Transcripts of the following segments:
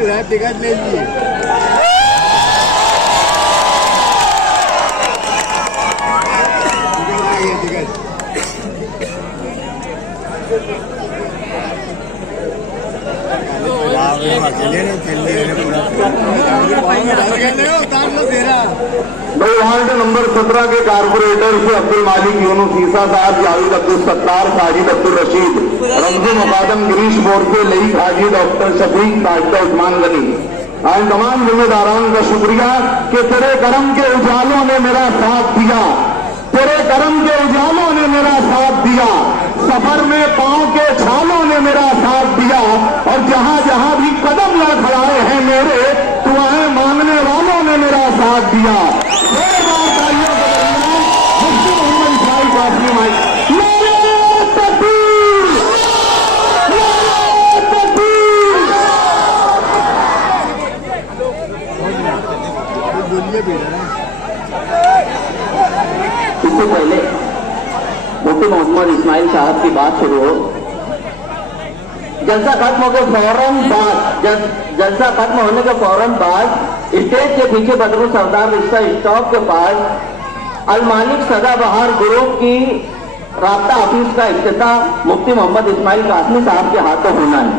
Ticket ले लीजिए। Ticket भाई वार्ड नंबर 17 के कारपोरेटर से अब्दुल मालिक, यूनुस ईसा साहब, जावेद अब्दुल सत्तार, साजिद अब्दुल रशीद, रमजो मुकादम, गिरीश बोरसे, लईक हाजी, डॉक्टर शफीक, साजिदा उस्मान गनी और तमाम जिम्मेदारान का शुक्रिया कि तेरे करम के उजालों ने मेरा साथ दिया, तेरे करम के उजालों ने मेरा साथ दिया, सफर में पांव के छालों ने मेरा साथ दिया और जहां जहां भी कदम लड़खड़ाए हैं मेरे, दुआएं मांगने वालों ने मेरा साथ दिया। मुफ्ती मोहम्मद इस्माइल कासमी भाई, नारे तकबीर, नारे तकबीर। इससे पहले मुफ्ती मोहम्मद इस्माइल साहब की बात शुरू हो, जलसा खत्म होकर फौरन बाद जलसा खत्म होने के फौरन बाद स्टेज के पीछे बदरू सरदार रिश्ता स्टॉप के पास अल मालिक सदाबहार ग्रुप की राब्ता ऑफिस का इफ्तिताह मुफ्ती मोहम्मद इस्माइल कासमी साहब के हाथों होना है।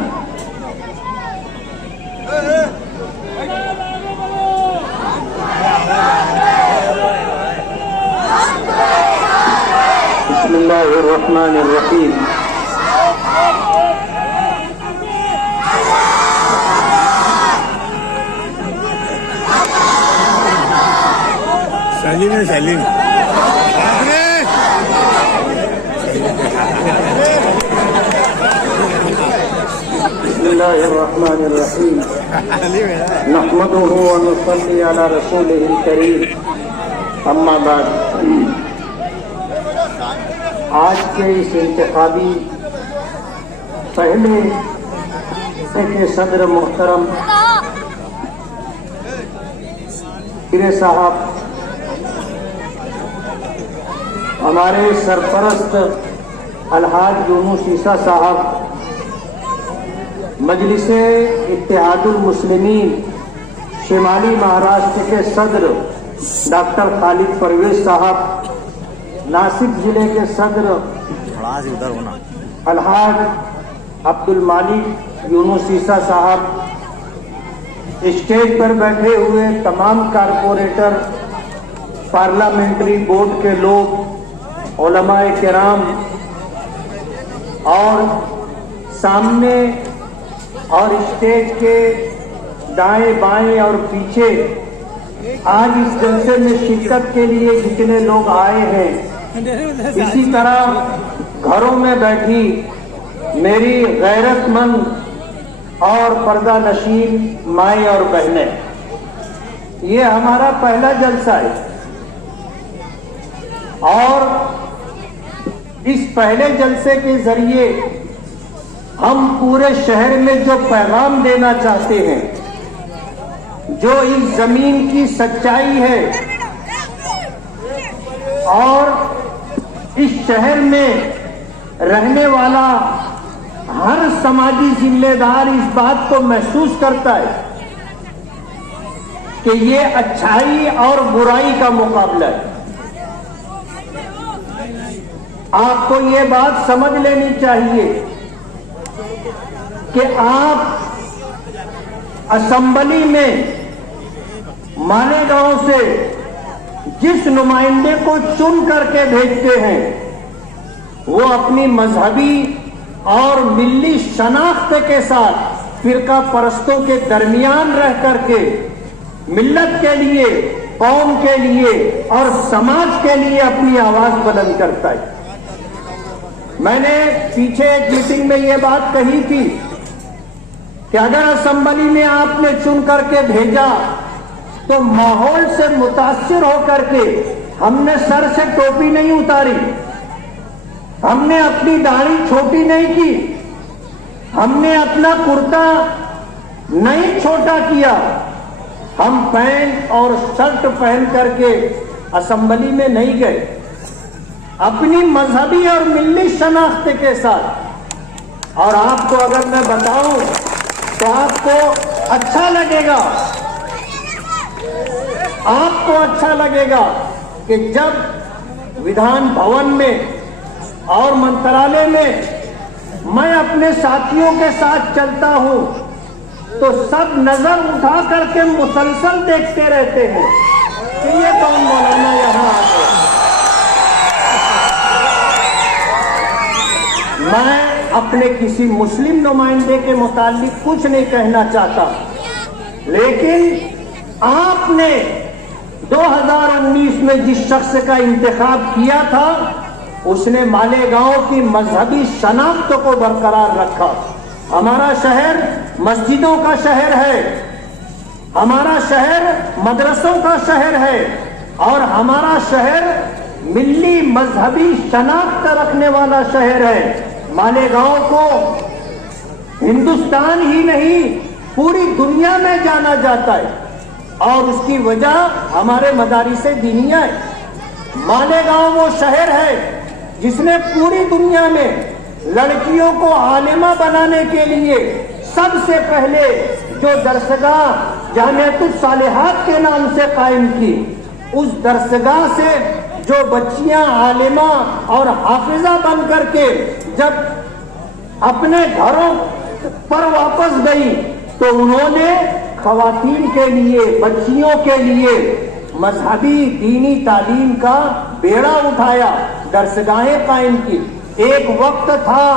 बिस्मिल्लाहिर्रहमानिर्रहीम। सलीम है सलीम। बिस्मिल्लाहिर्रहमानिर्रहीम। नहमदुहु व नुसल्ली अला रसूलिहिल करीम। अम्मा बाद, आज के इस इंतखाबी पहले के सदर मोहतरम पीर साहब, हमारे सरपरस्त अलहाज यूनुस ईसा साहब, मजलिसे इत्तेहादुल मुस्लिमीन शिमाली महाराष्ट्र के सदर डॉक्टर खालिद परवेज साहब, नासिक जिले के सदर अलहाज अब्दुल मालिक यूनुस ईसा साहब, स्टेज पर बैठे हुए तमाम कारपोरेटर, पार्लियामेंट्री बोर्ड के लोग, उलमाए किराम और सामने और स्टेज के दाएं बाएं और पीछे आज इस जलसे में शिरकत के लिए जितने लोग आए हैं, इसी तरह घरों में बैठी मेरी गैरतमंद और पर्दा नशीन माएँ और बहनें, ये हमारा पहला जलसा है और इस पहले जलसे के जरिए हम पूरे शहर में जो पैगाम देना चाहते हैं, जो इस जमीन की सच्चाई है और इस शहर में रहने वाला हर समाजी जिम्मेदार इस बात को महसूस करता है कि ये अच्छाई और बुराई का मुकाबला है। आपको ये बात समझ लेनी चाहिए कि आप असेंबली में मालेगांव से जिस नुमाइंदे को चुन करके भेजते हैं, वो अपनी मजहबी और मिल्ली शनाख्त के साथ फिरका परस्तों के दरमियान रह करके मिल्लत के लिए, कौम के लिए और समाज के लिए अपनी आवाज बुलंद करता है। मैंने पीछे एक मीटिंग में ये बात कही थी कि अगर असेंबली में आपने चुन करके भेजा तो माहौल से मुतासिर होकर के हमने सर से टोपी नहीं उतारी, हमने अपनी दाढ़ी छोटी नहीं की, हमने अपना कुर्ता नहीं छोटा किया, हम पैंट और शर्ट पहन करके असेंबली में नहीं गए, अपनी मजहबी और मिल्ली शनाख्त के साथ। और आपको अगर मैं बताऊं तो आपको अच्छा लगेगा, आपको अच्छा लगेगा कि जब विधान भवन में और मंत्रालय में मैं अपने साथियों के साथ चलता हूं तो सब नजर उठा करके मुसलसल देखते रहते हैं कि ये कौन मौलाना यहां आ गया। मैं अपने किसी मुस्लिम नुमाइंदे के मुतालिक कुछ नहीं कहना चाहता, लेकिन आपने 2019 में जिस शख्स का इंतखाब किया था उसने मालेगांव की मजहबी शनाख्त को बरकरार रखा। हमारा शहर मस्जिदों का शहर है, हमारा शहर मदरसों का शहर है और हमारा शहर मिल्ली मजहबी शनाख्त रखने वाला शहर है। मालेगांव को हिंदुस्तान ही नहीं पूरी दुनिया में जाना जाता है और उसकी वजह हमारे मदारिसे दीनिया है। मालेगांव वो शहर है जिसने पूरी दुनिया में लड़कियों को आलिमा बनाने के लिए सबसे पहले जो दरसगाह जामिअतुस सालिहात के नाम से कायम की, उस दरसगाह से जो बच्चियां आलिमा और हाफिजा बन करके जब अपने घरों पर वापस गई तो उन्होंने खवातीन के लिए, बच्चियों के लिए मजहबी दीनी तालीम का बेड़ा उठाया, दरसगाहें कायम की। एक वक्त था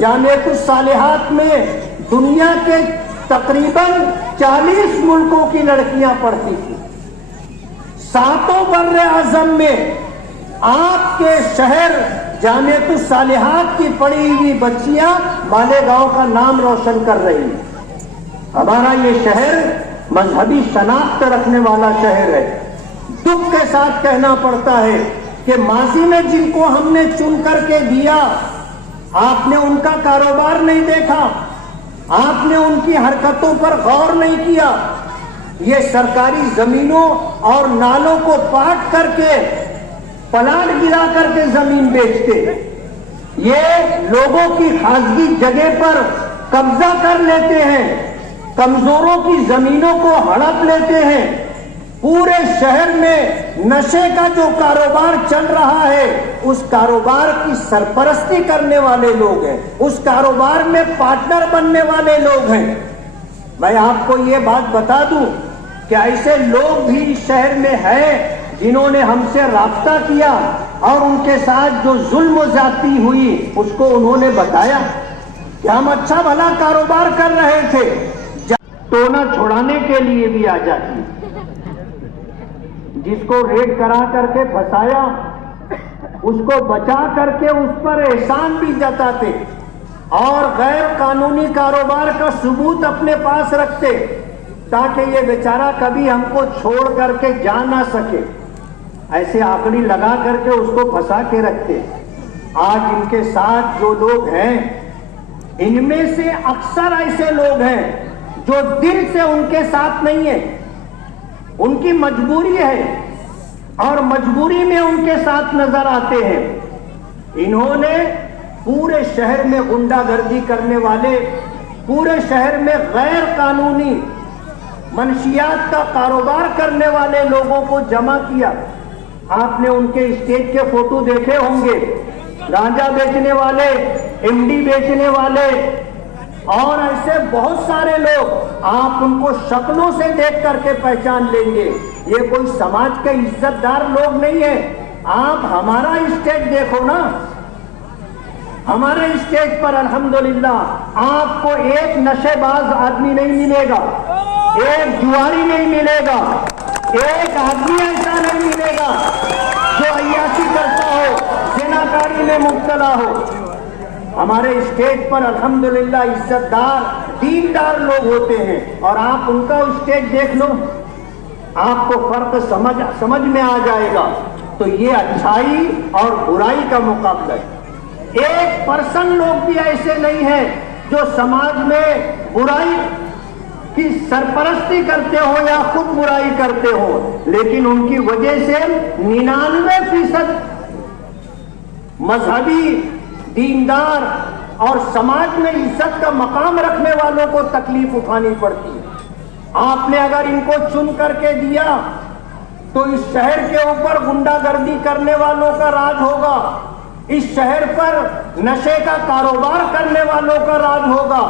जामिअतुस सालिहात में दुनिया के तकरीबन 40 मुल्कों की लड़कियां पढ़ती थी। सातों बर्रे आज़म में आपके शहर जामिअतुस सालिहात की पढ़ी हुई बच्चियां मालेगांव का नाम रोशन कर रही हैं। हमारा ये शहर मजहबी शनाख्त रखने वाला शहर है। दुख के साथ कहना पड़ता है कि माजी में जिनको हमने चुन करके दिया, आपने उनका कारोबार नहीं देखा, आपने उनकी हरकतों पर गौर नहीं किया। ये सरकारी जमीनों और नालों को पाट करके पलाट गिरा करके जमीन बेचते, ये लोगों की खासगी जगह पर कब्जा कर लेते हैं, कमजोरों की जमीनों को हड़प लेते हैं। पूरे शहर में नशे का जो कारोबार चल रहा है उस कारोबार की सरपरस्ती करने वाले लोग हैं, उस कारोबार में पार्टनर बनने वाले लोग हैं। मैं आपको ये बात बता दूं कि ऐसे लोग भी इस शहर में हैं जिन्होंने हमसे राब्ता किया और उनके साथ जो जुल्म ज्यादती हुई उसको उन्होंने बताया कि हम अच्छा भला कारोबार कर रहे थे। टोना छुड़ाने के लिए भी आ जाती, जिसको रेड करा करके फंसाया उसको बचा करके उस पर एहसान भी जताते और गैर कानूनी कारोबार का सबूत अपने पास रखते ताकि ये बेचारा कभी हमको छोड़ करके जा ना सके। ऐसे आकड़ी लगा करके उसको फंसा के रखते। आज इनके साथ जो लोग हैं इनमें से अक्सर ऐसे लोग हैं जो दिल से उनके साथ नहीं है, उनकी मजबूरी है और मजबूरी में उनके साथ नजर आते हैं। इन्होंने पूरे शहर में गुंडागर्दी करने वाले, पूरे शहर में गैर कानूनी मनशियात का कारोबार करने वाले लोगों को जमा किया। आपने उनके स्टेज के फोटो देखे होंगे, गांजा बेचने वाले, एमडी बेचने वाले और ऐसे बहुत सारे लोग। आप उनको शक्लों से देख करके पहचान लेंगे, ये कोई समाज के इज्जतदार लोग नहीं है। आप हमारा स्टेज देखो ना, हमारे स्टेज पर अल्हम्दुलिल्लाह आपको एक नशेबाज आदमी नहीं मिलेगा, एक जुआरी नहीं मिलेगा, एक आदमी ऐसा नहीं मिलेगा जो अय्याशी करता हो, जिनाकारी में मुब्तला हो। हमारे स्टेज पर अल्हम्दुलिल्लाह इज्जतदार दीनदार लोग होते हैं और आप उनका स्टेज देख लो, आपको फर्क समझ में आ जाएगा। तो ये अच्छाई और बुराई का मुकाबला है। 1% लोग भी ऐसे नहीं हैं जो समाज में बुराई की सरपरस्ती करते हो या खुद बुराई करते हो, लेकिन उनकी वजह से 99% मजहबी, दीनदार और समाज में इज्जत का मकाम रखने वालों को तकलीफ उठानी पड़ती है। आपने अगर इनको चुन करके दिया तो इस शहर के ऊपर गुंडागर्दी करने वालों का राज होगा, इस शहर पर नशे का कारोबार करने वालों का राज होगा,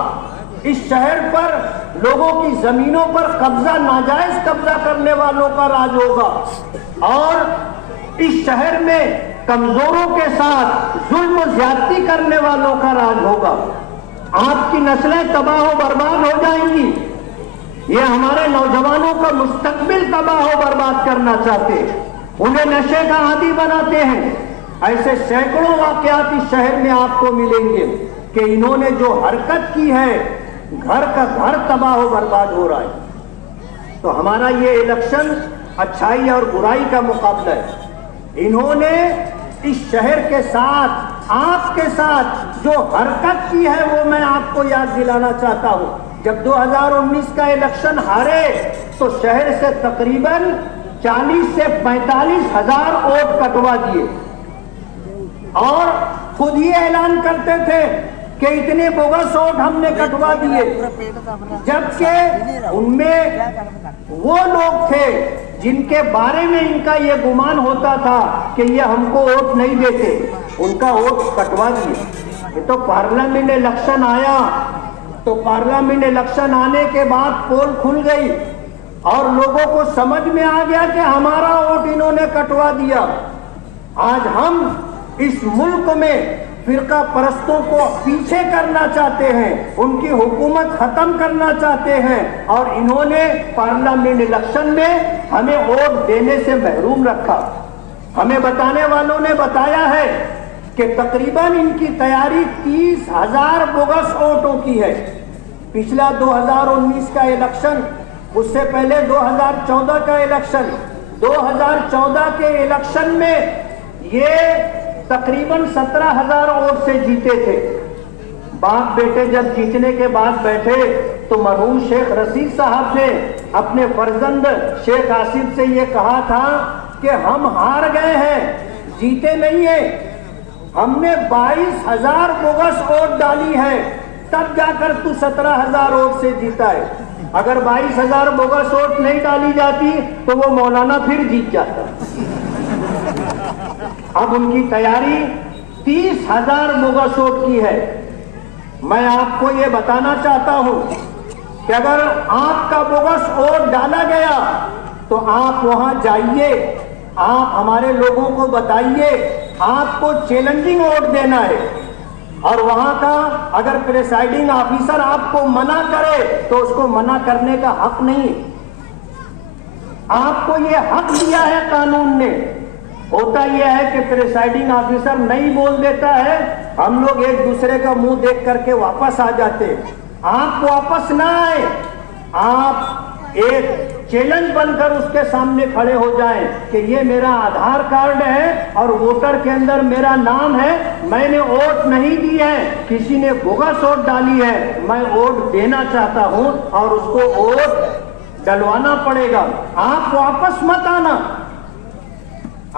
इस शहर पर लोगों की जमीनों पर कब्जा, नाजायज कब्जा करने वालों का राज होगा और इस शहर में कमजोरों के साथ जुल्म ज्यादती करने वालों का राज होगा। आपकी नस्लें तबाह बर्बाद हो जाएंगी। ये हमारे नौजवानों का मुस्तकबिल तबाह बर्बाद करना चाहते हैं, उन्हें नशे का आदी बनाते हैं। ऐसे सैकड़ों वाकयात इस शहर में आपको मिलेंगे कि इन्होंने जो हरकत की है, घर का घर तबाह बर्बाद हो रहा है। तो हमारा ये इलेक्शन अच्छाई और बुराई का मुकाबला है। इन्होंने इस शहर के साथ, आपके साथ जो हरकत की है वो मैं आपको याद दिलाना चाहता हूं। जब 2019 का इलेक्शन हारे तो शहर से तकरीबन 40 से 45 हजार वोट कटवा दिए और खुद ही ऐलान करते थे कि इतने बोगस वोट हमने कटवा दिए, जबकि उनमें वो लोग थे जिनके बारे में इनका ये गुमान होता था कि ये हमको वोट नहीं देते, उनका वोट कटवा दिए। ये तो पार्लियामेंट इलेक्शन आया तो पार्लियामेंट इलेक्शन आने के बाद पोल खुल गई और लोगों को समझ में आ गया कि हमारा वोट इन्होंने कटवा दिया। आज हम इस मुल्क में फिरका परस्तों को पीछे करना चाहते हैं, उनकी हुकूमत खत्म करना चाहते हैं और इन्होंने पार्लियामेंट इलेक्शन में हमें वोट देने से महरूम रखा। हमें बताने वालों ने बताया है कि तकरीबन इनकी तैयारी 30,000 बोगस वोटों की है। पिछला 2019 का इलेक्शन, उससे पहले 2014 का इलेक्शन, 2014 के इलेक्शन में ये तकरीबन 17,000 वोट से जीते थे। बाप बेटे जब जीतने के बाद बैठे तो मरहूम शेख रशीद साहब ने अपने फर्जंद शेख आसिफ से ये कहा था कि हम हार गए हैं, जीते नहीं है, हमने 22,000 बोगस वोट डाली है, तब जाकर तू 17,000 वोट से जीता है। अगर 22,000 बोगस वोट नहीं डाली जाती तो वो मौलाना फिर जीत जाता। अब उनकी तैयारी 30,000 बोगस वोट की है। मैं आपको ये बताना चाहता हूं कि अगर आपका बोगस वोट डाला गया तो आप वहां जाइए, आप हमारे लोगों को बताइए, आपको चैलेंजिंग वोट देना है और वहां का अगर प्रिसाइडिंग ऑफिसर आपको मना करे तो उसको मना करने का हक नहीं। आपको ये हक दिया है कानून ने। होता यह है कि प्रिसाइडिंग ऑफिसर नहीं बोल देता है, हम लोग एक दूसरे का मुंह देख करके वापस आ जाते। आप वापस ना आए, आप एक चैलेंज बनकर उसके सामने खड़े हो जाएं कि ये मेरा आधार कार्ड है और वोटर के अंदर मेरा नाम है, मैंने वोट नहीं दी है, किसी ने बोगस वोट डाली है, मैं वोट देना चाहता हूं और उसको वोट डलवाना पड़ेगा। आप वापस मत आना,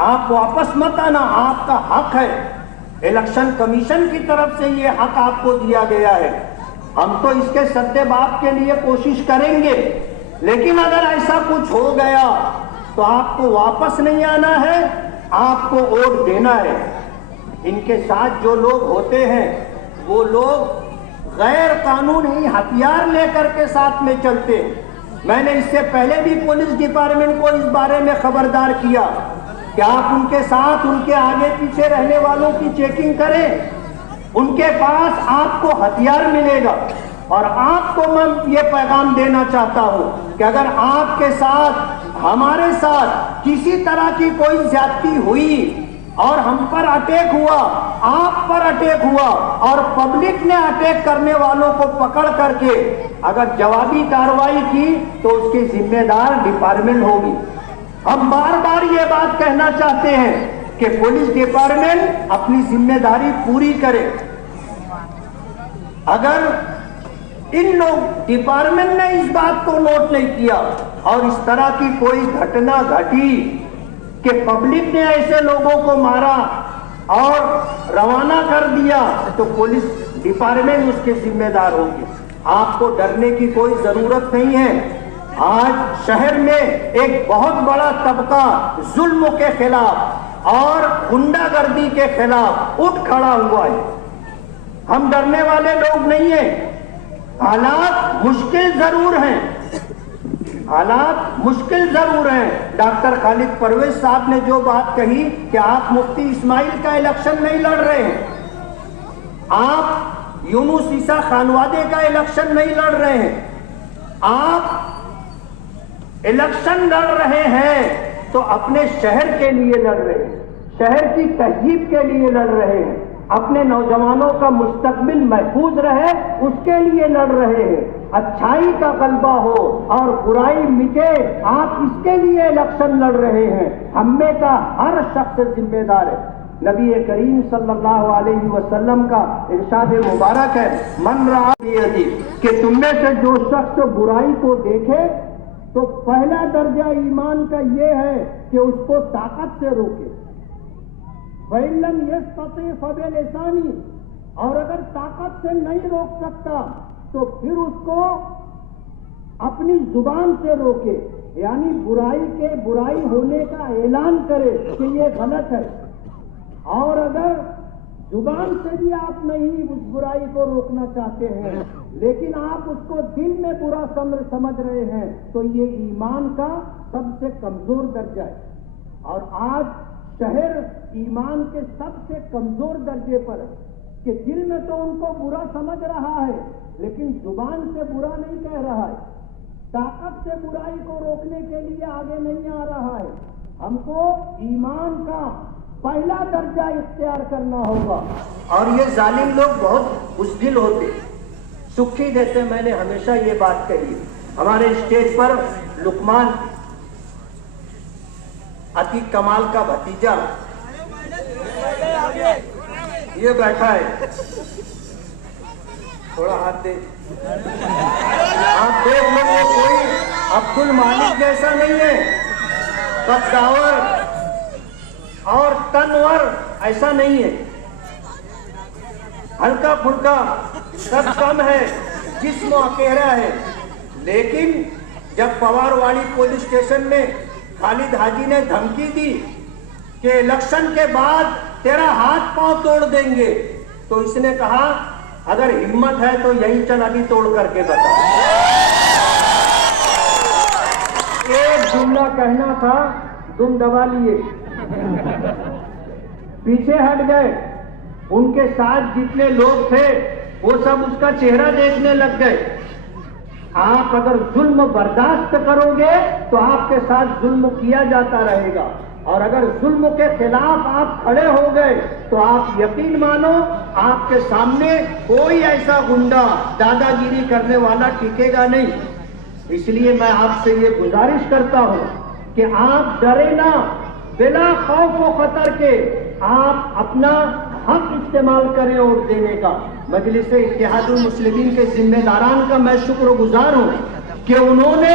आप वापस मत आना, आपका हक है। इलेक्शन कमीशन की तरफ से ये हक आपको दिया गया है। हम तो इसके सद्देबाब के लिए कोशिश करेंगे, लेकिन अगर ऐसा कुछ हो गया तो आपको वापस नहीं आना है, आपको वोट देना है। इनके साथ जो लोग होते हैं वो लोग गैर कानूनी हथियार लेकर के साथ में चलते। मैंने इससे पहले भी पुलिस डिपार्टमेंट को इस बारे में खबरदार किया कि आप उनके साथ, उनके आगे पीछे रहने वालों की चेकिंग करें, उनके पास आपको हथियार मिलेगा। और आपको मैं ये पैगाम देना चाहता हूं कि अगर आपके साथ, हमारे साथ किसी तरह की कोई ज्यादती हुई और हम पर अटैक हुआ, आप पर अटैक हुआ और पब्लिक ने अटैक करने वालों को पकड़ करके अगर जवाबी कार्रवाई की तो उसकी जिम्मेदार डिपार्टमेंट होगी। हम बार बार ये बात कहना चाहते हैं कि पुलिस डिपार्टमेंट अपनी जिम्मेदारी पूरी करे। अगर इन लोग डिपार्टमेंट ने इस बात को नोट नहीं किया और इस तरह की कोई घटना घटी कि पब्लिक ने ऐसे लोगों को मारा और रवाना कर दिया, तो पुलिस डिपार्टमेंट उसके जिम्मेदार होंगे। आपको डरने की कोई जरूरत नहीं है। आज शहर में एक बहुत बड़ा तबका जुल्म के खिलाफ और गुंडागर्दी के खिलाफ उठ खड़ा हुआ है। हम डरने वाले लोग नहीं हैं। हालात मुश्किल जरूर हैं, हालात मुश्किल जरूर हैं। डॉक्टर खालिद परवेज साहब ने जो बात कही कि आप मुफ्ती इस्माइल का इलेक्शन नहीं लड़ रहे हैं, आप यूनुस ईसा खानवादे का इलेक्शन नहीं लड़ रहे हैं, आप इलेक्शन लड़ रहे हैं तो अपने शहर के लिए लड़ रहे हैं, शहर की तहजीब के लिए लड़ रहे हैं, अपने नौजवानों का मुस्तकबिल महफूज रहे उसके लिए लड़ रहे हैं। अच्छाई का गलबा हो और बुराई मिटे, आप इसके लिए इलेक्शन लड़ रहे हैं। हम में का हर शख्स जिम्मेदार है। नबी करीम सल्लल्लाहु अलैहि वसल्लम का इरशाद मुबारक है, मन रहा कि तुम में से जो शख्स बुराई को देखे तो पहला दर्जा ईमान का ये है कि उसको ताकत से रोके। वैलन यस्तती फबिलिसानी, और अगर ताकत से नहीं रोक सकता तो फिर उसको अपनी जुबान से रोके, यानी बुराई होने का ऐलान करे कि ये गलत है। और अगर जुबान से भी आप नहीं उस बुराई को रोकना चाहते हैं लेकिन आप उसको दिल में बुरा समझ रहे हैं तो ये ईमान का सबसे कमजोर दर्जा है। और आज शहर ईमान के सबसे कमजोर दर्जे पर है कि दिल में तो उनको बुरा समझ रहा है लेकिन जुबान से बुरा नहीं कह रहा है, ताकत से बुराई को रोकने के लिए आगे नहीं आ रहा है। हमको ईमान का पहला दर्जा इख्तियार करना होगा। और ये जालिम लोग बहुत बुज़दिल होते, सुखी देते। मैंने हमेशा ये बात कही। हमारे स्टेज पर लुकमान अतीक कमाल का भतीजा ये बैठा है, थोड़ा हाथ दे। आप देख लो, वो कोई अब्दुल मालिक जैसा नहीं है, कद्दावर और तनवर ऐसा नहीं है, हल्का फुल्का कद कम है, जिस्म अकेरा है। लेकिन जब पवारवाड़ी पुलिस स्टेशन में खालिद हाजी ने धमकी दी कि इलेक्शन के बाद तेरा हाथ पांव तोड़ देंगे, तो इसने कहा अगर हिम्मत है तो यही चल अभी तोड़ करके बता। एक जुमला कहना था, तुम दबा लिए, पीछे हट गए। उनके साथ जितने लोग थे वो सब उसका चेहरा देखने लग गए। आप अगर जुल्म बर्दाश्त करोगे तो आपके साथ जुल्म किया जाता रहेगा, और अगर जुल्म के खिलाफ आप खड़े हो गए तो आप यकीन मानो आपके सामने कोई ऐसा गुंडा दादागिरी करने वाला टिकेगा नहीं। इसलिए मैं आपसे ये गुजारिश करता हूं कि आप डरे ना, बिना खौफ व खतर के आप अपना हक इस्तेमाल करें वोट देने का। मजलिस इत्तेहादुल मुस्लिमीन के जिम्मेदारान का मैं शुक्रगुजार हूं कि उन्होंने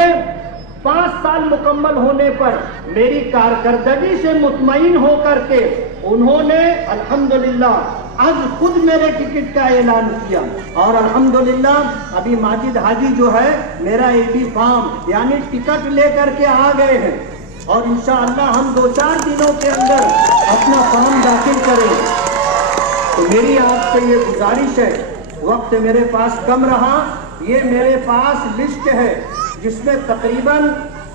5 साल मुकम्मल होने पर मेरी कारकर्दगी से मुतमईन होकर के उन्होंने अल्हम्दुलिल्लाह आज खुद मेरे टिकट का ऐलान किया। और अल्हम्दुलिल्लाह अभी माजिद हाजी जो है मेरा एबी फार्म यानी टिकट लेकर के आ गए हैं, और इंशाअल्लाह हम 2-4 दिनों के अंदर अपना फॉर्म दाखिल करें। तो मेरी आपसे ये गुजारिश है, वक्त मेरे पास कम रहा, ये मेरे पास लिस्ट है जिसमें तकरीबन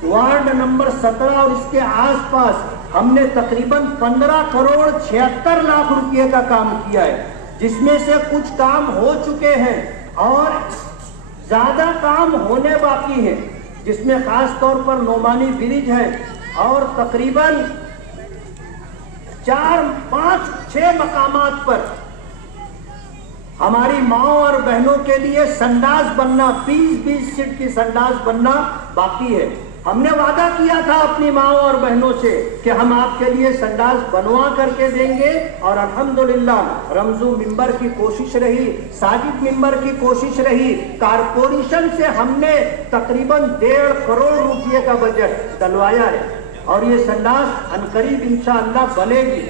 वार्ड नंबर 17 और इसके आसपास हमने तकरीबन 15 करोड़ 76 लाख रुपए का काम किया है, जिसमें से कुछ काम हो चुके हैं और ज्यादा काम होने बाकी है, जिसमें खास तौर पर नोमानी ब्रिज है और तकरीबन 4, 5, 6 मकामात पर हमारी माओ और बहनों के लिए संडास बनना, 20-20 सीट की संडास बनना बाकी है। हमने वादा किया था अपनी माओ और बहनों से कि हम आपके लिए संडास बनवा करके देंगे, और अल्हम्दुलिल्लाह रमजू मिंबर की कोशिश रही, साजिद मिंबर की कोशिश रही, कारपोरेशन से हमने तकरीबन 1.5 करोड़ रुपए का बजट डलवाया है और ये संडास अनकरीब इंशाअल्लाह बनेगी।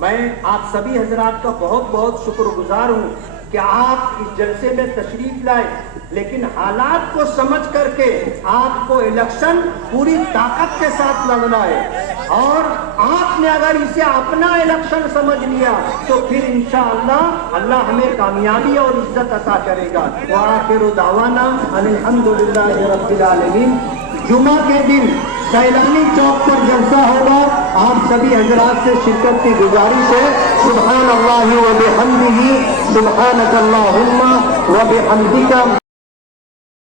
मैं आप सभी हजरात का बहुत बहुत शुक्रगुजार हूँ कि आप इस जलसे में तशरीफ लाए, लेकिन हालात को समझ करके आपको इलेक्शन पूरी ताकत के साथ लड़ना है। और आपने अगर इसे अपना इलेक्शन समझ लिया तो फिर इंशाअल्लाह अल्लाह हमें कामयाबी और इज्जत अता करेगा। व आखिरु दावाना अल्हम्दुलिल्लाहि रब्बिल आलमीन। जुमा के दिन सैलानी चौक पर जलसा होगा। आप सभी हजरात से शिरकत की गुजारिश है। सुब्हान अल्लाहि व बिहम्दिही, सुब्हानक अल्लाहुम्मा व बिहम्दिका।